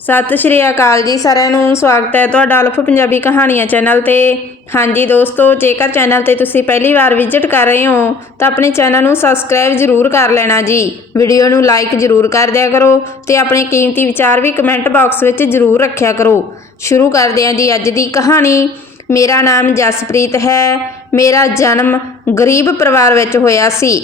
ਸਤਿ ਸ਼੍ਰੀ ਅਕਾਲ ਜੀ ਸਾਰਿਆਂ ਨੂੰ, ਸਵਾਗਤ ਹੈ ਤੁਹਾਡਾ ਅਲਫ ਪੰਜਾਬੀ ਕਹਾਣੀਆਂ ਚੈਨਲ ਤੇ। ਹਾਂਜੀ ਦੋਸਤੋ, ਜੇਕਰ ਚੈਨਲ ਤੇ ਤੁਸੀਂ ਪਹਿਲੀ ਵਾਰ ਵਿਜ਼ਿਟ ਕਰ ਰਹੇ ਹੋ, ਤਾਂ ਆਪਣੇ ਚੈਨਲ ਨੂੰ ਸਬਸਕ੍ਰਾਈਬ ਜ਼ਰੂਰ ਕਰ ਲੈਣਾ ਜੀ। ਵੀਡੀਓ ਨੂੰ ਲਾਈਕ ਜ਼ਰੂਰ ਕਰ ਦਿਆ ਕਰੋ ਤੇ ਆਪਣੇ ਕੀਮਤੀ ਵਿਚਾਰ ਵੀ ਕਮੈਂਟ ਬਾਕਸ ਵਿੱਚ ਜ਼ਰੂਰ ਰੱਖਿਆ ਕਰੋ। ਸ਼ੁਰੂ ਕਰਦੇ ਹਾਂ ਜੀ ਅੱਜ ਦੀ ਕਹਾਣੀ। ਮੇਰਾ ਨਾਮ ਜਸਪ੍ਰੀਤ ਹੈ। ਮੇਰਾ ਜਨਮ ਗਰੀਬ ਪਰਿਵਾਰ ਵਿੱਚ ਹੋਇਆ ਸੀ।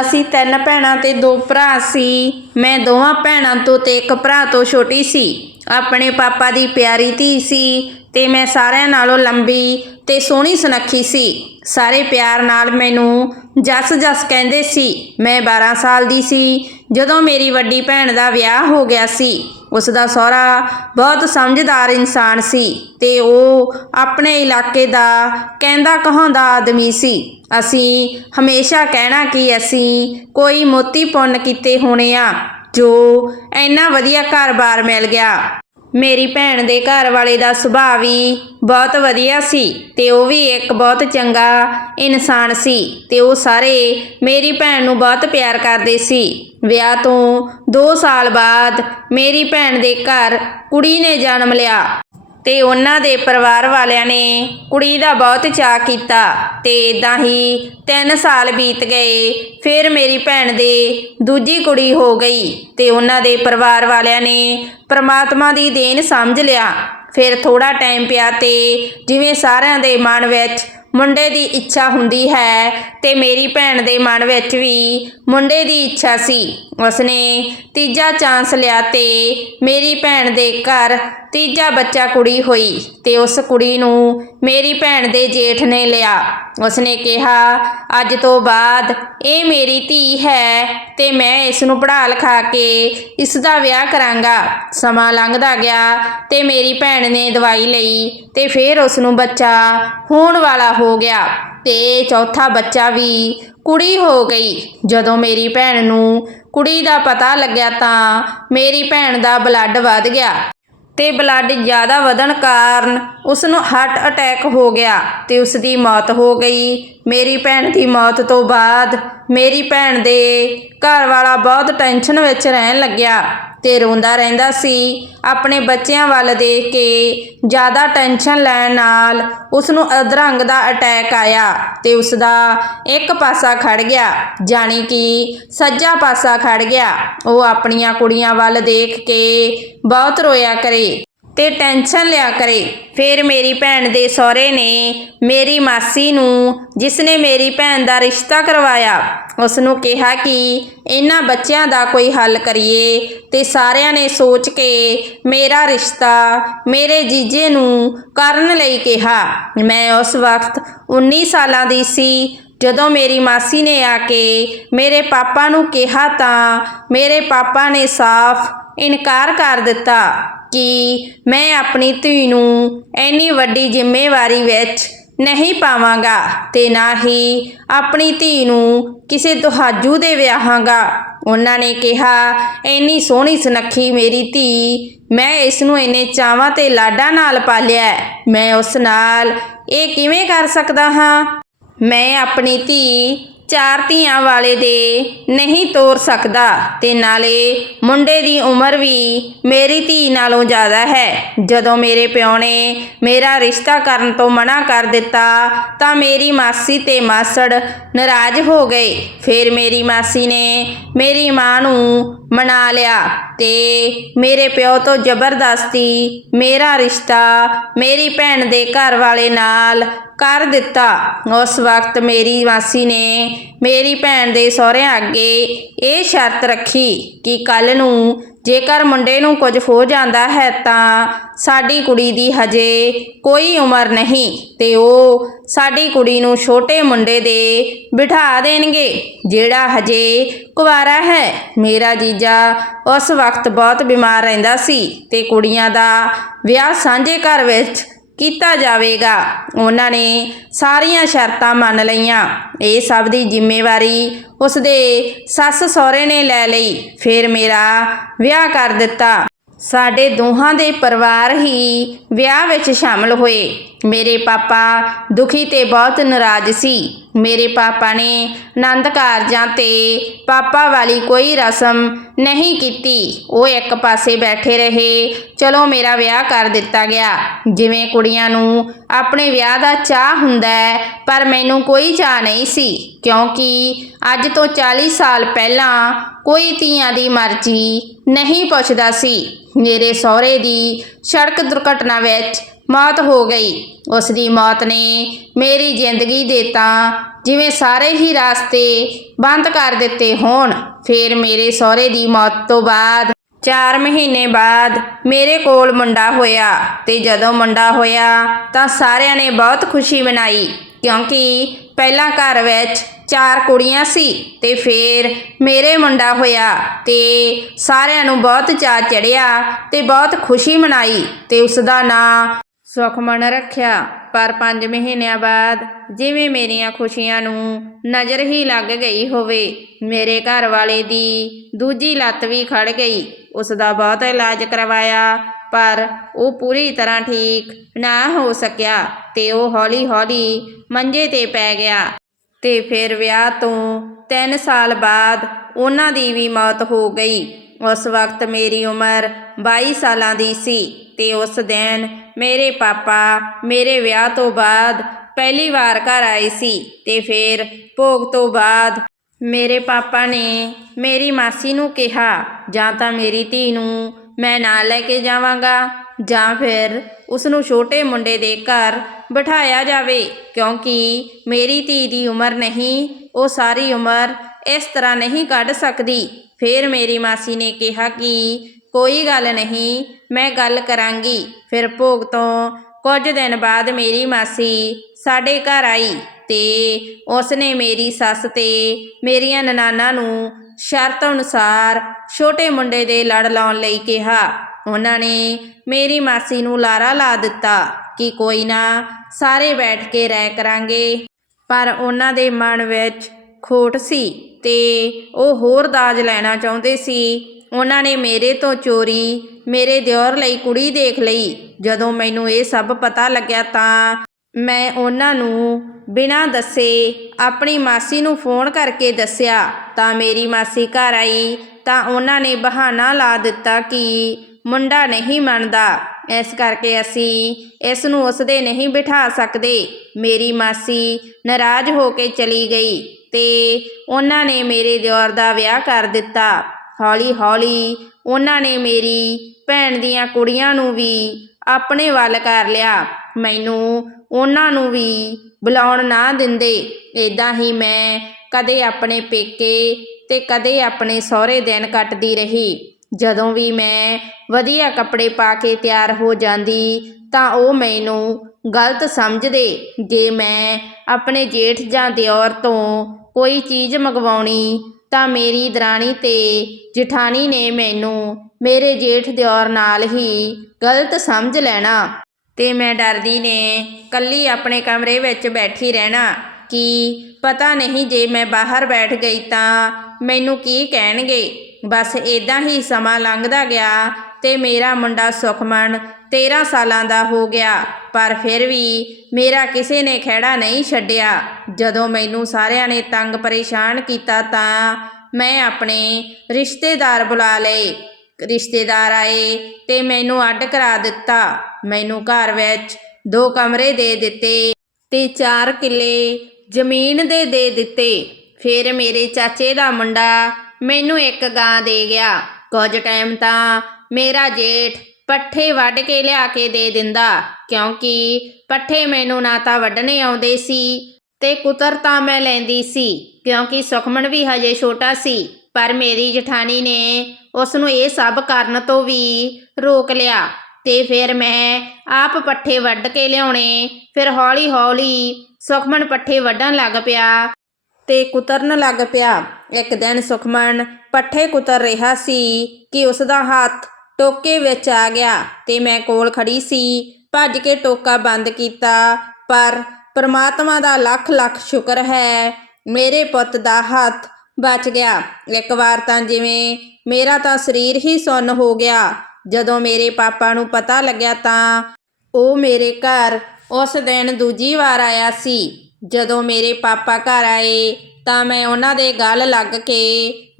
ਅਸੀਂ ਤਿੰਨ ਭੈਣਾਂ ਤੇ ਦੋ ਭਰਾ ਸੀ। ਮੈਂ ਦੋਵਾਂ ਭੈਣਾਂ ਤੋਂ ਤੇ ਇੱਕ ਭਰਾ ਤੋਂ ਛੋਟੀ ਸੀ। ਆਪਣੇ ਪਾਪਾ ਦੀ ਪਿਆਰੀ ਧੀ ਸੀ ਤੇ ਮੈਂ ਸਾਰਿਆਂ ਨਾਲੋਂ ਲੰਬੀ ਤੇ ਸੋਹਣੀ ਸੁਨੱਖੀ ਸੀ। ਸਾਰੇ ਪਿਆਰ ਨਾਲ ਮੈਨੂੰ ਜੱਸ ਜੱਸ ਕਹਿੰਦੇ ਸੀ। ਮੈਂ 12 ਸਾਲ ਦੀ ਸੀ। ਜਦੋਂ ਮੇਰੀ ਵੱਡੀ ਭੈਣ ਦਾ ਵਿਆਹ ਹੋ ਗਿਆ ਸੀ ਉਸ ਦਾ ਸਹੁਰਾ ਬਹੁਤ ਸਮਝਦਾਰ ਇਨਸਾਨ ਸੀ ਤੇ ਉਹ ਆਪਣੇ ਇਲਾਕੇ ਦਾ ਕਹਿੰਦਾ ਕਹਾਉਂਦਾ ਆਦਮੀ ਸੀ। ਅਸੀਂ ਹਮੇਸ਼ਾ ਕਹਿਣਾ ਕਿ ਅਸੀਂ ਕੋਈ ਮੋਤੀ ਪੁੰਨ ਕੀਤੇ ਹੋਣੇ ਆ, ਜੋ ਇੰਨਾ ਵਧੀਆ ਘਰ-ਬਾਰ ਮਿਲ ਗਿਆ। ਮੇਰੀ ਭੈਣ ਦੇ ਘਰ ਵਾਲੇ ਦਾ ਸੁਭਾਅ ਵੀ ਬਹੁਤ ਵਧੀਆ ਸੀ ਤੇ ਉਹ ਵੀ ਇੱਕ ਬਹੁਤ ਚੰਗਾ ਇਨਸਾਨ ਸੀ ਤੇ ਉਹ ਸਾਰੇ ਮੇਰੀ ਭੈਣ ਨੂੰ ਬਹੁਤ ਪਿਆਰ ਕਰਦੇ ਸੀ। ਵਿਆਹ ਤੋਂ 2 ਸਾਲ ਬਾਅਦ ਮੇਰੀ ਭੈਣ ਦੇ ਘਰ ਕੁੜੀ ਨੇ ਜਨਮ ਲਿਆ। ਤੇ ਉਹਨਾਂ ਦੇ ਪਰਿਵਾਰ ਵਾਲਿਆਂ ਨੇ ਕੁੜੀ ਦਾ ਬਹੁਤ ਚਾਅ ਕੀਤਾ ਤੇ ਇਦਾਂ ਹੀ 3 ਸਾਲ ਬੀਤ ਗਏ, ਫਿਰ ਮੇਰੀ ਭੈਣ ਦੇ ਦੂਜੀ ਕੁੜੀ ਹੋ ਗਈ ਤੇ ਉਹਨਾਂ ਦੇ ਪਰਿਵਾਰ ਵਾਲਿਆਂ ਨੇ ਪ੍ਰਮਾਤਮਾ ਦੀ ਦੇਣ ਸਮਝ ਲਿਆ। ਫਿਰ ਥੋੜਾ ਟਾਈਮ ਪਿਆ ਤੇ ਜਿਵੇਂ ਸਾਰਿਆਂ ਦੇ ਮਨ ਵਿੱਚ ਮੁੰਡੇ ਦੀ ਇੱਛਾ ਹੁੰਦੀ ਹੈ ਤੇ ਮੇਰੀ ਭੈਣ ਦੇ ਮਨ ਵਿੱਚ ਵੀ ਮੁੰਡੇ ਦੀ ਇੱਛਾ ਸੀ। ਉਸਨੇ ਤੀਜਾ ਚਾਂਸ ਲਿਆ ਤੇ ਮੇਰੀ ਭੈਣ ਦੇ ਘਰ ਤੀਜਾ ਬੱਚਾ ਕੁੜੀ ਹੋਈ ਤੇ ਉਸ ਕੁੜੀ ਨੂੰ ਮੇਰੀ ਭੈਣ ਦੇ ਜੇਠ ਨੇ ਲਿਆ। ਉਸਨੇ ਕਿਹਾ, ਅੱਜ ਤੋਂ ਬਾਅਦ ਇਹ ਮੇਰੀ ਧੀ ਹੈ ਤੇ ਮੈਂ ਇਸ ਨੂੰ ਪੜ੍ਹਾ ਲਿਖਾ ਕੇ ਇਸ ਦਾ ਵਿਆਹ ਕਰਾਂਗਾ। ਸਮਾਂ ਲੰਘਦਾ ਗਿਆ ਤੇ ਮੇਰੀ ਭੈਣ ਨੇ ਦਵਾਈ ਲਈ ਤੇ ਫਿਰ ਉਸ ਨੂੰ ਬੱਚਾ ਹੋਣ ਵਾਲਾ ਹੋ ਗਿਆ ਤੇ ਚੌਥਾ ਬੱਚਾ ਵੀ ਕੁੜੀ ਹੋ ਗਈ। ਜਦੋਂ ਮੇਰੀ ਭੈਣ ਨੂੰ ਕੁੜੀ ਦਾ ਪਤਾ ਲੱਗਿਆ ਤਾਂ ਮੇਰੀ ਭੈਣ ਦਾ ਬਲੱਡ ਵੱਧ ਗਿਆ ਤੇ ਬਲੱਡ ਜ਼ਿਆਦਾ ਵਧਣ ਕਾਰਨ ਉਸ ਨੂੰ ਹਾਰਟ ਅਟੈਕ ਹੋ ਗਿਆ ਤੇ ਉਸ ਦੀ ਮੌਤ ਹੋ ਗਈ। ਮੇਰੀ ਭੈਣ ਦੀ ਮੌਤ ਤੋਂ ਬਾਅਦ ਮੇਰੀ ਭੈਣ ਦੇ ਘਰ ਵਾਲਾ ਬਹੁਤ ਟੈਨਸ਼ਨ ਵਿੱਚ ਰਹਿਣ ਲੱਗਿਆ। ਤੇ ਰੋਂਦਾ ਰਹਿੰਦਾ ਸੀ। ਆਪਣੇ ਬੱਚਿਆਂ ਵੱਲ ਦੇਖ ਕੇ ਜ਼ਿਆਦਾ ਟੈਨਸ਼ਨ ਲੈਣ ਨਾਲ ਉਸ ਨੂੰ ਅਧਰੰਗ ਦਾ ਅਟੈਕ ਆਇਆ ਤੇ ਉਸ ਦਾ ਇੱਕ ਪਾਸਾ ਖੜ ਗਿਆ, ਜਾਣੀ ਕਿ ਸੱਜਾ ਪਾਸਾ ਖੜ ਗਿਆ। ਉਹ ਆਪਣੀਆਂ ਕੁੜੀਆਂ ਵੱਲ ਦੇਖ ਕੇ ਬਹੁਤ ਰੋਇਆ ਕਰੇ। ਤੇ ਟੈਨਸ਼ਨ ਲਿਆ ਕਰੇ। ਫਿਰ ਮੇਰੀ ਭੈਣ ਦੇ ਸਹੁਰੇ ਨੇ ਮੇਰੀ ਮਾਸੀ ਨੂੰ, ਜਿਸ ਨੇ ਮੇਰੀ ਭੈਣ ਦਾ ਰਿਸ਼ਤਾ ਕਰਵਾਇਆ ਉਸ ਨੂੰ ਕਿਹਾ ਕਿ ਇਹਨਾਂ ਬੱਚਿਆਂ ਦਾ ਕੋਈ ਹੱਲ ਕਰੀਏ ਤੇ ਸਾਰਿਆਂ ਨੇ ਸੋਚ ਕੇ ਮੇਰਾ ਰਿਸ਼ਤਾ ਮੇਰੇ ਜੀਜੇ ਨੂੰ ਕਰਨ ਲਈ ਕਿਹਾ। ਮੈਂ ਉਸ ਵਕਤ 19 ਸਾਲਾਂ ਦੀ ਸੀ। ਜਦੋਂ ਮੇਰੀ ਮਾਸੀ ਨੇ ਆ ਕੇ ਮੇਰੇ ਪਾਪਾ ਨੂੰ ਕਿਹਾ ਤਾਂ ਮੇਰੇ ਪਾਪਾ ਨੇ ਸਾਫ਼ ਇਨਕਾਰ ਕਰ ਦਿੱਤਾ। ਕਿ ਮੈਂ ਆਪਣੀ ਧੀ ਨੂੰ ਇੰਨੀ ਵੱਡੀ ਜ਼ਿੰਮੇਵਾਰੀ ਵਿੱਚ ਨਹੀਂ ਪਾਵਾਂਗਾ ਤੇ ਨਾ ਹੀ ਆਪਣੀ ਧੀ ਨੂੰ ਕਿਸੇ ਤੁਹਾਜੂ ਦੇ ਵਿਆਹਾਂਗਾ। ਉਹਨਾਂ ਨੇ ਕਿਹਾ, ਇੰਨੀ ਸੋਹਣੀ ਸੁਨੱਖੀ ਮੇਰੀ ਧੀ, ਮੈਂ ਇਸ ਨੂੰ ਇੰਨੇ ਚਾਵਾਂ ਤੇ ਲਾਡਾਂ ਨਾਲ ਪਾਲਿਆ ਮੈਂ ਉਸ ਨਾਲ ਇਹ ਕਿਵੇਂ ਕਰ ਸਕਦਾ ਹਾਂ? ਮੈਂ ਆਪਣੀ ਧੀ ਚਾਰ ਧੀਆਂ ਵਾਲੇ ਦੇ ਨਹੀਂ ਤੋਰ ਸਕਦਾ। ਤੇ ਨਾਲੇ ਮੁੰਡੇ ਦੀ ਉਮਰ ਵੀ ਮੇਰੀ ਧੀ ਨਾਲੋਂ ਜ਼ਿਆਦਾ ਹੈ। ਜਦੋਂ ਮੇਰੇ ਪਿਓ ਨੇ ਮੇਰਾ ਰਿਸ਼ਤਾ ਕਰਨ ਤੋਂ ਮਨਾ ਕਰ ਦਿੱਤਾ, ਤਾਂ ਮੇਰੀ ਮਾਸੀ ਤੇ ਮਾਸੜ ਨਾਰਾਜ਼ ਹੋ ਗਏ। ਫਿਰ ਮੇਰੀ ਮਾਸੀ ਨੇ ਮੇਰੀ ਮਾਂ ਨੂੰ ਮਨਾ ਲਿਆ ਤੇ ਮੇਰੇ ਪਿਓ ਤੋਂ ਜ਼ਬਰਦਸਤੀ ਮੇਰਾ ਰਿਸ਼ਤਾ ਮੇਰੀ ਭੈਣ ਦੇ ਘਰ ਵਾਲੇ ਨਾਲ ਕਰ ਦਿੱਤਾ। ਉਸ ਵਕਤ ਮੇਰੀ ਮਾਸੀ ਨੇ ਮੇਰੀ ਭੈਣ ਦੇ ਸਹੁਰਿਆਂ ਅੱਗੇ ਇਹ ਸ਼ਰਤ ਰੱਖੀ ਕਿ ਕੱਲ ਨੂੰ ਜੇਕਰ ਮੁੰਡੇ ਨੂੰ ਕੁਝ ਹੋ ਜਾਂਦਾ ਹੈ ਤਾਂ ਸਾਡੀ ਕੁੜੀ ਦੀ ਹਜੇ ਕੋਈ ਉਮਰ ਨਹੀਂ ਤੇ ਉਹ ਸਾਡੀ ਕੁੜੀ ਨੂੰ ਛੋਟੇ ਮੁੰਡੇ ਦੇ ਬਿਠਾ ਦੇਣਗੇ, ਜਿਹੜਾ ਹਜੇ ਕੁਵਾਰਾ ਹੈ। ਮੇਰਾ ਜੀਜਾ ਉਸ ਵਕਤ ਬਹੁਤ ਬਿਮਾਰ ਰਹਿੰਦਾ ਸੀ ਤੇ ਕੁੜੀਆਂ ਦਾ ਵਿਆਹ ਸਾਂਝੇ ਘਰ ਵਿੱਚ ਕੀਤਾ ਜਾਵੇਗਾ। ਉਹਨਾਂ ਨੇ ਸਾਰੀਆਂ ਸ਼ਰਤਾਂ ਮੰਨ ਲਈਆਂ। ਇਹ ਸਭ ਦੀ ਜ਼ਿੰਮੇਵਾਰੀ ਉਸਦੇ ਸੱਸ ਸਹੁਰੇ ਨੇ ਲੈ ਲਈ। ਫਿਰ ਮੇਰਾ ਵਿਆਹ ਕਰ ਦਿੱਤਾ। ਸਾਡੇ ਦੋਹਾਂ ਦੇ ਪਰਿਵਾਰ ਹੀ ਵਿਆਹ ਵਿੱਚ ਸ਼ਾਮਲ ਹੋਏ। ਮੇਰੇ ਪਾਪਾ ਦੁਖੀ ਤੇ ਬਹੁਤ ਨਾਰਾਜ਼ ਸੀ। ਮੇਰੇ ਪਾਪਾ ਨੇ ਆਨੰਦ ਕਾਰਜਾਂ ਤੇ ਪਾਪਾ ਵਾਲੀ ਕੋਈ ਰਸਮ ਨਹੀਂ ਕੀਤੀ। ਉਹ ਇੱਕ ਪਾਸੇ ਬੈਠੇ ਰਹੇ। ਚਲੋ ਮੇਰਾ ਵਿਆਹ ਕਰ ਦਿੱਤਾ ਗਿਆ। ਜਿਵੇਂ ਕੁੜੀਆਂ ਨੂੰ ਆਪਣੇ ਵਿਆਹ ਦਾ ਚਾਹ ਹੁੰਦਾ ਹੈ, ਪਰ ਮੈਨੂੰ ਕੋਈ ਚਾਹ ਨਹੀਂ ਸੀ। ਕਿਉਂਕਿ ਅੱਜ ਤੋਂ 40 ਸਾਲ ਪਹਿਲਾਂ ਕੋਈ ਧੀਆਂ ਦੀ ਮਰਜ਼ੀ ਨਹੀਂ ਪੁੱਛਦਾ ਸੀ। ਮੇਰੇ ਸਹੁਰੇ ਦੀ ਸੜਕ ਦੁਰਘਟਨਾ ਵਿੱਚ ਮੌਤ ਹੋ ਗਈ। ਉਸ ਦੀ ਮੌਤ ਨੇ ਮੇਰੀ ਜ਼ਿੰਦਗੀ ਦੇ ਤਾਂ ਜਿਵੇਂ ਸਾਰੇ ਹੀ ਰਾਸਤੇ ਬੰਦ ਕਰ ਦਿੱਤੇ ਹੋਣ, ਫਿਰ ਮੇਰੇ ਸਹੁਰੇ ਦੀ ਮੌਤ ਤੋਂ ਬਾਅਦ 4 ਮਹੀਨੇ ਬਾਅਦ ਮੇਰੇ ਕੋਲ ਮੁੰਡਾ ਹੋਇਆ ਤੇ ਜਦੋਂ ਮੁੰਡਾ ਹੋਇਆ ਤਾਂ ਸਾਰਿਆਂ ਨੇ ਬਹੁਤ ਖੁਸ਼ੀ ਮਨਾਈ, ਕਿਉਂਕਿ ਪਹਿਲਾਂ ਘਰ ਵਿੱਚ ਚਾਰ ਕੁੜੀਆਂ ਸੀ ਤੇ ਫਿਰ ਮੇਰੇ ਮੁੰਡਾ ਹੋਇਆ ਤੇ ਸਾਰਿਆਂ ਨੂੰ ਬਹੁਤ ਚਾਅ ਚੜਿਆ ਤੇ ਬਹੁਤ ਖੁਸ਼ੀ ਮਨਾਈ ਤੇ ਉਸ ਦਾ ਨਾਂ ਸੁਖਮਨ ਰੱਖਿਆ, ਪਰ 5 ਮਹੀਨਿਆਂ ਬਾਅਦ ਜਿਵੇਂ ਮੇਰੀਆਂ ਖੁਸ਼ੀਆਂ ਨੂੰ ਨਜ਼ਰ ਹੀ ਲੱਗ ਗਈ ਹੋਵੇ, ਮੇਰੇ ਘਰ ਵਾਲੇ ਦੀ ਦੂਜੀ ਲੱਤ ਵੀ ਖੜ ਗਈ ਉਸ ਦਾ ਬਹੁਤ ਇਲਾਜ ਕਰਵਾਇਆ, ਪਰ ਉਹ ਪੂਰੀ ਤਰ੍ਹਾਂ ਠੀਕ ਨਾ ਹੋ ਸਕਿਆ ਤੇ ਉਹ ਹੌਲੀ-ਹੌਲੀ ਮੰਜੇ ਤੇ ਪੈ ਗਿਆ ਤੇ ਫਿਰ ਵਿਆਹ ਤੋਂ 3 ਸਾਲ ਬਾਅਦ ਉਹਨਾਂ ਦੀ ਵੀ ਮੌਤ ਹੋ ਗਈ। ਉਸ ਵਕਤ ਮੇਰੀ ਉਮਰ 22 ਸਾਲਾਂ ਦੀ ਸੀ ਤੇ ਉਸ ਦਿਨ ਮੇਰੇ ਪਾਪਾ ਮੇਰੇ ਵਿਆਹ ਤੋਂ ਬਾਅਦ ਪਹਿਲੀ ਵਾਰ ਘਰ ਆਏ ਸੀ ਤੇ ਫਿਰ ਭੋਗ ਤੋਂ ਬਾਅਦ ਮੇਰੇ ਪਾਪਾ ਨੇ ਮੇਰੀ ਮਾਸੀ ਨੂੰ ਕਿਹਾ, ਜਾਂ ਤਾਂ ਮੇਰੀ ਧੀ ਨੂੰ ਮੈਂ ਨਾਲ ਲੈ ਕੇ ਜਾਵਾਂਗਾ, ਜਾਂ ਫਿਰ ਉਸ ਨੂੰ ਛੋਟੇ ਮੁੰਡੇ ਦੇ ਘਰ ਬਿਠਾਇਆ ਜਾਵੇ, ਕਿਉਂਕਿ ਮੇਰੀ ਧੀ ਦੀ ਉਮਰ ਨਹੀਂ, ਉਹ ਸਾਰੀ ਉਮਰ ਇਸ ਤਰ੍ਹਾਂ ਨਹੀਂ ਕੱਢ ਸਕਦੀ। ਫਿਰ ਮੇਰੀ ਮਾਸੀ ਨੇ ਕਿਹਾ ਕਿ ਕੋਈ ਗੱਲ ਨਹੀਂ, ਮੈਂ ਗੱਲ ਕਰਾਂਗੀ। ਫਿਰ ਭੋਗ ਤੋਂ ਕੁਝ ਦਿਨ ਬਾਅਦ ਮੇਰੀ ਮਾਸੀ ਸਾਡੇ ਘਰ ਆਈ ਤੇ ਉਸਨੇ ਮੇਰੀ ਸੱਸ ਤੇ ਮੇਰੀਆਂ ਨਨਾਨਾਂ ਨੂੰ ਸ਼ਰਤ ਅਨੁਸਾਰ ਛੋਟੇ ਮੁੰਡੇ ਦੇ ਲੜ ਲਾਉਣ ਲਈ ਕਿਹਾ। ਉਹਨਾਂ ਨੇ ਮੇਰੀ ਮਾਸੀ ਨੂੰ ਲਾਰਾ ਲਾ ਦਿੱਤਾ ਕਿ ਕੋਈ ਨਾ ਸਾਰੇ ਬੈਠ ਕੇ ਰਹਿ ਕਰਾਂਗੇ। ਪਰ ਉਹਨਾਂ ਦੇ ਮਨ ਵਿੱਚ ਖੋਟ ਸੀ ਤੇ ਉਹ ਹੋਰ ਦਾਜ ਲੈਣਾ ਚਾਹੁੰਦੇ ਸੀ ਉਹਨਾਂ ਨੇ ਮੇਰੇ ਤੋਂ ਚੋਰੀ, ਮੇਰੇ ਦਿਓਰ ਲਈ ਕੁੜੀ ਦੇਖ ਲਈ। ਜਦੋਂ ਮੈਨੂੰ ਇਹ ਸਭ ਪਤਾ ਲੱਗਿਆ ਤਾਂ ਮੈਂ ਉਹਨਾਂ ਨੂੰ ਬਿਨਾਂ ਦੱਸੇ ਆਪਣੀ ਮਾਸੀ ਨੂੰ ਫੋਨ ਕਰਕੇ ਦੱਸਿਆ, ਤਾਂ ਮੇਰੀ ਮਾਸੀ ਘਰ ਆਈ, ਤਾਂ ਉਹਨਾਂ ਨੇ ਬਹਾਨਾ ਲਾ ਦਿੱਤਾ ਕਿ ਮੁੰਡਾ ਨਹੀਂ ਮੰਨਦਾ। ਇਸ ਕਰਕੇ ਅਸੀਂ ਇਸ ਨੂੰ ਉਸਦੇ ਨਹੀਂ ਬਿਠਾ ਸਕਦੇ। ਮੇਰੀ ਮਾਸੀ ਨਾਰਾਜ਼ ਹੋ ਕੇ ਚਲੀ ਗਈ ਤੇ ਉਹਨਾਂ ਨੇ ਮੇਰੇ ਦਿਓਰ ਦਾ ਵਿਆਹ ਕਰ ਦਿੱਤਾ। ਹੌਲੀ ਹੌਲੀ ਉਹਨਾਂ ਨੇ ਮੇਰੀ ਭੈਣ ਦੀਆਂ ਕੁੜੀਆਂ ਨੂੰ ਵੀ ਆਪਣੇ ਵੱਲ ਕਰ ਲਿਆ। ਮੈਨੂੰ ਉਹਨਾਂ ਨੂੰ ਵੀ ਬੁਲਾਉਣ ਨਾ ਦਿੰਦੇ। ਇਦਾਂ ਹੀ ਮੈਂ ਕਦੇ ਆਪਣੇ ਪੇਕੇ ਤੇ ਕਦੇ ਆਪਣੇ ਸਹੁਰੇ ਦਿਨ ਕੱਟਦੀ ਰਹੀ। ਜਦੋਂ ਵੀ ਮੈਂ ਵਧੀਆ ਕੱਪੜੇ ਪਾ ਕੇ ਤਿਆਰ ਹੋ ਜਾਂਦੀ ਤਾਂ ਉਹ ਮੈਨੂੰ ਗਲਤ ਸਮਝਦੇ। ਜੇ ਮੈਂ ਆਪਣੇ ਜੇਠ ਜਾਂ ਦਿਓਰ ਤੋਂ ਕੋਈ ਚੀਜ਼ ਮੰਗਵਾਉਣੀ ਤਾਂ ਮੇਰੀ ਦਰਾਣੀ ਤੇ ਜਠਾਣੀ ਨੇ ਮੈਨੂੰ ਮੇਰੇ ਜੇਠ ਦਿਓਰ ਨਾਲ ਹੀ ਗਲਤ ਸਮਝ ਲੈਣਾ। ਤੇ ਮੈਂ ਡਰਦੀ ਨੇ ਕੱਲੀ ਆਪਣੇ ਕਮਰੇ ਵਿੱਚ ਬੈਠੀ ਰਹਿਣਾ ਕਿ ਪਤਾ ਨਹੀਂ ਜੇ ਮੈਂ ਬਾਹਰ ਬੈਠ ਗਈ ਤਾਂ ਮੈਨੂੰ ਕੀ ਕਹਿਣਗੇ। ਬਸ ਇਦਾਂ ਹੀ ਸਮਾਂ ਲੰਘਦਾ ਗਿਆ ਤੇ ਮੇਰਾ ਮੁੰਡਾ ਸੁਖਮਨ 13 ਸਾਲਾਂ ਦਾ ਹੋ ਗਿਆ, ਪਰ ਫਿਰ ਵੀ ਮੇਰਾ ਕਿਸੇ ਨੇ ਖਹਿੜਾ ਨਹੀਂ ਛੱਡਿਆ। ਜਦੋਂ ਮੈਨੂੰ ਸਾਰਿਆਂ ਨੇ ਤੰਗ ਪਰੇਸ਼ਾਨ ਕੀਤਾ ਤਾਂ ਮੈਂ ਆਪਣੇ ਰਿਸ਼ਤੇਦਾਰ ਬੁਲਾ ਲਏ। ਰਿਸ਼ਤੇਦਾਰ ਆਏ ਤੇ ਮੈਨੂੰ ਅੱਡ ਕਰਾ ਦਿੱਤਾ। ਮੈਨੂੰ ਘਰ ਵਿੱਚ ਦੋ ਕਮਰੇ ਦੇ ਦਿੱਤੇ ਤੇ 4 ਕਿੱਲੇ ਜ਼ਮੀਨ ਦੇ ਦੇ ਦਿੱਤੇ। ਫਿਰ ਮੇਰੇ ਚਾਚੇ ਦਾ ਮੁੰਡਾ ਮੈਨੂੰ ਇੱਕ ਗਾਂ ਦੇ ਗਿਆ। ਕੁਝ ਟਾਈਮ ਤਾਂ ਮੇਰਾ ਜੇਠ ਪੱਠੇ ਵੱਢ ਕੇ ਲਿਆ ਕੇ ਦੇ ਦਿੰਦਾ, ਕਿਉਂਕਿ ਪੱਠੇ ਮੈਨੂੰ ਨਾ ਤਾਂ ਵੱਢਣੇ ਆਉਂਦੇ ਸੀ ਤੇ ਕੁਤਰ ਤਾਂ ਮੈਂ ਲੈਂਦੀ ਸੀ, ਕਿਉਂਕਿ ਸੁਖਮਨ ਵੀ ਹਜੇ ਛੋਟਾ ਸੀ, ਪਰ ਮੇਰੀ ਜਠਾਣੀ ਨੇ ਉਸ ਨੂੰ ਇਹ ਸਭ ਕਰਨ ਤੋਂ ਵੀ ਰੋਕ ਲਿਆ ਤੇ ਫਿਰ ਮੈਂ ਆਪ ਪੱਠੇ ਵੱਢ ਕੇ ਲਿਆਉਣੇ, ਫਿਰ ਹੌਲੀ ਹੌਲੀ ਸੁਖਮਨ ਪੱਠੇ ਵੱਢਣ ਲੱਗ ਪਿਆ ਤੇ ਕੁਤਰਨ ਲੱਗ ਪਿਆ। ਇੱਕ ਦਿਨ ਸੁਖਮਨ ਪੱਠੇ ਕੁਤਰ ਰਿਹਾ ਸੀ ਕਿ ਉਸ ਦਾ ਹੱਥ ਟੋਕੇ ਵਿੱਚ ਆ ਗਿਆ ਤੇ ਮੈਂ ਕੋਲ ਖੜੀ ਸੀ। ਭੱਜ ਕੇ ਟੋਕਾ ਬੰਦ ਕੀਤਾ। ਪਰ ਪ੍ਰਮਾਤਮਾ ਦਾ ਲੱਖ ਲੱਖ ਸ਼ੁਕਰ ਹੈ, ਮੇਰੇ ਪੁੱਤ ਦਾ ਹੱਥ ਬਚ ਗਿਆ। ਇੱਕ ਵਾਰ ਤਾਂ ਜਿਵੇਂ ਮੇਰਾ ਤਾਂ ਸਰੀਰ ਹੀ ਸੁੰਨ ਹੋ ਗਿਆ। ਜਦੋਂ ਮੇਰੇ ਪਾਪਾ ਨੂੰ ਪਤਾ ਲੱਗਿਆ ਤਾਂ ਉਹ ਮੇਰੇ ਘਰ ਉਸ ਦਿਨ ਦੂਜੀ ਵਾਰ ਆਇਆ ਸੀ। ਜਦੋਂ ਮੇਰੇ ਪਾਪਾ ਘਰ ਆਏ ਤਾਂ ਮੈਂ ਉਹਨਾਂ ਦੇ ਗੱਲ ਲੱਗ ਕੇ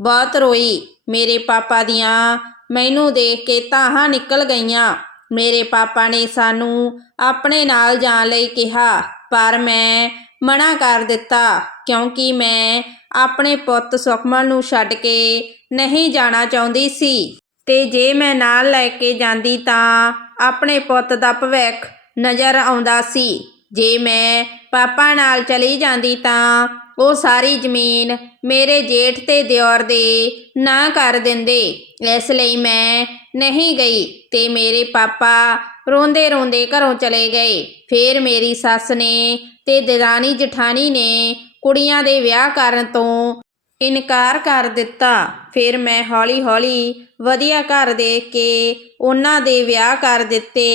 ਬਹੁਤ ਰੋਈ। ਮੇਰੇ ਪਾਪਾ ਦੀਆਂ ਮੈਨੂੰ ਦੇਖ ਕੇ ਤਾਹਾਂ ਨਿਕਲ ਗਈਆਂ। ਮੇਰੇ ਪਾਪਾ ਨੇ ਸਾਨੂੰ ਆਪਣੇ ਨਾਲ ਜਾਣ ਲਈ ਕਿਹਾ, ਪਰ ਮੈਂ ਮਨਾ ਕਰ ਦਿੱਤਾ, ਕਿਉਂਕਿ ਮੈਂ ਆਪਣੇ ਪੁੱਤ ਸੁਖਮਨ ਨੂੰ ਛੱਡ ਕੇ ਨਹੀਂ ਜਾਣਾ ਚਾਹੁੰਦੀ ਸੀ। ਤੇ ਜੇ ਮੈਂ ਨਾਲ ਲੈ ਕੇ ਜਾਂਦੀ ਤਾਂ ਆਪਣੇ ਪੁੱਤ ਦਾ ਭਵਿੱਖ ਨਜ਼ਰ ਆਉਂਦਾ ਸੀ। ਜੇ ਮੈਂ ਪਾਪਾ ਨਾਲ ਚਲੀ ਜਾਂਦੀ ਤਾਂ ਉਹ ਸਾਰੀ ਜ਼ਮੀਨ ਮੇਰੇ ਜੇਠ ਤੇ ਦਿਓਰ ਦੇ ਨਾ ਕਰ ਦਿੰਦੇ। ਇਸ ਲਈ ਮੈਂ ਨਹੀਂ ਗਈ ਤੇ ਮੇਰੇ ਪਾਪਾ ਰੋਂਦੇ ਰੋਂਦੇ ਘਰੋਂ ਚਲੇ ਗਏ। ਫਿਰ ਮੇਰੀ ਸੱਸ ਨੇ ਤੇ ਦਰਾਣੀ ਜਠਾਣੀ ਨੇ ਕੁੜੀਆਂ ਦੇ ਵਿਆਹ ਕਰਨ ਤੋਂ ਇਨਕਾਰ ਕਰ ਦਿੱਤਾ। ਫਿਰ ਮੈਂ ਹੌਲੀ-ਹੌਲੀ ਵਧੀਆ ਘਰ ਦੇਖ ਕੇ ਉਹਨਾਂ ਦੇ ਵਿਆਹ ਕਰ ਦਿੱਤੇ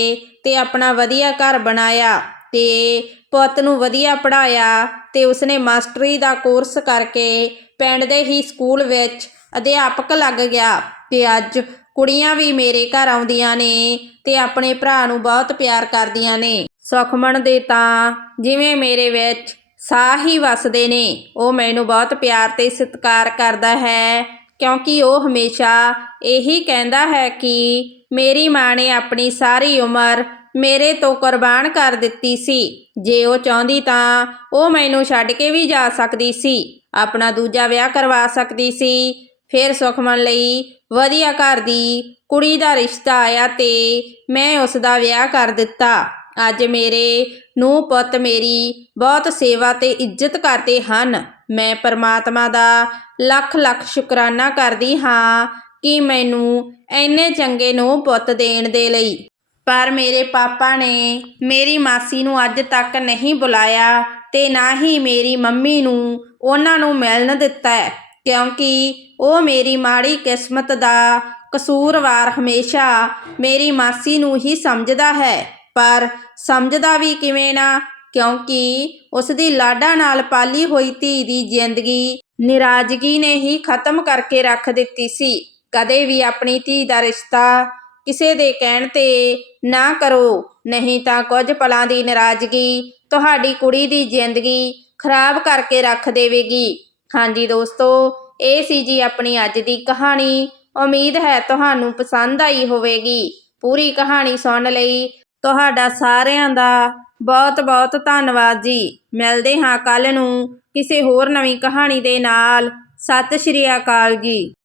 ਤੇ ਆਪਣਾ ਵਧੀਆ ਘਰ ਬਣਾਇਆ। ਤੇ ਪੁੱਤ ਨੂੰ ਵਧੀਆ ਪੜ੍ਹਾਇਆ ਅਤੇ ਉਸਨੇ ਮਾਸਟਰੀ ਦਾ ਕੋਰਸ ਕਰਕੇ ਪਿੰਡ ਦੇ ਹੀ ਸਕੂਲ ਵਿੱਚ ਅਧਿਆਪਕ ਲੱਗ ਗਿਆ ਅਤੇ ਅੱਜ ਕੁੜੀਆਂ ਵੀ ਮੇਰੇ ਘਰ ਆਉਂਦੀਆਂ ਨੇ ਅਤੇ ਆਪਣੇ ਭਰਾ ਨੂੰ ਬਹੁਤ ਪਿਆਰ ਕਰਦੀਆਂ ਨੇ। ਸੁਖਮਣ ਦੇ ਤਾਂ ਜਿਵੇਂ ਮੇਰੇ ਵਿੱਚ ਸਾਹ ਹੀ ਵਸਦੇ ਨੇ, ਉਹ ਮੈਨੂੰ ਬਹੁਤ ਪਿਆਰ ਤੇ ਸਤਿਕਾਰ ਕਰਦਾ ਹੈ, ਕਿਉਂਕਿ ਉਹ ਹਮੇਸ਼ਾ ਇਹੀ ਕਹਿੰਦਾ ਹੈ ਕਿ ਮੇਰੀ ਮਾਂ ਨੇ ਆਪਣੀ ਸਾਰੀ ਉਮਰ ਮੇਰੇ ਤੋਂ ਕੁਰਬਾਨ ਕਰ ਦਿੱਤੀ ਸੀ। ਜੇ ਉਹ ਚਾਹੁੰਦੀ ਤਾਂ ਉਹ ਮੈਨੂੰ ਛੱਡ ਕੇ ਵੀ ਜਾ ਸਕਦੀ ਸੀ। ਆਪਣਾ ਦੂਜਾ ਵਿਆਹ ਕਰਵਾ ਸਕਦੀ ਸੀ। ਫਿਰ ਸੁਖਮਨ ਲਈ ਵਧੀਆ ਘਰ ਦੀ ਕੁੜੀ ਦਾ ਰਿਸ਼ਤਾ ਆਇਆ ਤੇ ਮੈਂ ਉਸ ਦਾ ਵਿਆਹ ਕਰ ਦਿੱਤਾ। ਅੱਜ ਮੇਰੇ ਨੂੰ ਪੁੱਤ ਮੇਰੀ ਬਹੁਤ ਸੇਵਾ ਤੇ ਇੱਜ਼ਤ ਕਰਦੇ ਹਨ। ਮੈਂ ਪਰਮਾਤਮਾ ਦਾ ਲੱਖ ਲੱਖ ਸ਼ੁਕਰਾਨਾ ਕਰਦੀ ਹਾਂ ਕਿ ਮੈਨੂੰ ਐਨੇ ਚੰਗੇ ਨੂੰ ਪੁੱਤ ਦੇਣ ਦੇ ਲਈ ਪਰ ਮੇਰੇ ਪਾਪਾ ਨੇ ਮੇਰੀ ਮਾਸੀ ਨੂੰ ਅੱਜ ਤੱਕ ਨਹੀਂ ਬੁਲਾਇਆ ਤੇ ਨਾ ਹੀ ਮੇਰੀ ਮੰਮੀ ਨੂੰ ਉਹਨਾਂ ਨੂੰ ਮਿਲਣ ਦਿੱਤਾ ਕਿਉਂਕਿ ਉਹ ਮੇਰੀ ਮਾੜੀ ਕਿਸਮਤ ਦਾ ਕਸੂਰਵਾਰ ਹਮੇਸ਼ਾ ਮੇਰੀ ਮਾਸੀ ਨੂੰ ਹੀ ਸਮਝਦਾ ਹੈ। ਪਰ ਸਮਝਦਾ ਵੀ ਕਿਵੇਂ ਨਾ, ਕਿਉਂਕਿ ਉਸ ਦੀ ਲਾਡਾ ਨਾਲ ਪਾਲੀ ਹੋਈ ਧੀ ਦੀ ਜ਼ਿੰਦਗੀ ਨਿਰਾਜ਼ਗੀ ਨੇ ਹੀ ਖਤਮ ਕਰਕੇ ਰੱਖ ਦਿੱਤੀ ਸੀ। ਕਦੇ ਵੀ ਆਪਣੀ ਧੀ ਦਾ ਰਿਸ਼ਤਾ ਕਿਸੇ ਦੇ ਕਹਿਣ ਤੇ ਨਾ ਕਰੋ, ਨਹੀਂ ਤਾਂ ਕੁਝ ਪਲਾਂ ਦੀ ਨਾਰਾਜ਼ਗੀ ਤੁਹਾਡੀ ਕੁੜੀ ਦੀ ਜ਼ਿੰਦਗੀ ਖਰਾਬ ਕਰਕੇ ਰੱਖ ਦੇਵੇਗੀ। ਹਾਂਜੀ ਦੋਸਤੋ, ਇਹ ਸੀ ਜੀ ਆਪਣੀ ਅੱਜ ਦੀ ਕਹਾਣੀ। ਉਮੀਦ ਹੈ ਤੁਹਾਨੂੰ ਪਸੰਦ ਆਈ ਹੋਵੇਗੀ। ਪੂਰੀ ਕਹਾਣੀ ਸੁਣਨ ਲਈ ਤੁਹਾਡਾ ਸਾਰਿਆਂ ਦਾ ਬਹੁਤ ਬਹੁਤ ਧੰਨਵਾਦ ਜੀ। ਮਿਲਦੇ ਹਾਂ ਕੱਲ ਨੂੰ ਕਿਸੇ ਹੋਰ ਨਵੀਂ ਕਹਾਣੀ ਦੇ ਨਾਲ। ਸਤਿ ਸ਼੍ਰੀ ਅਕਾਲ ਜੀ।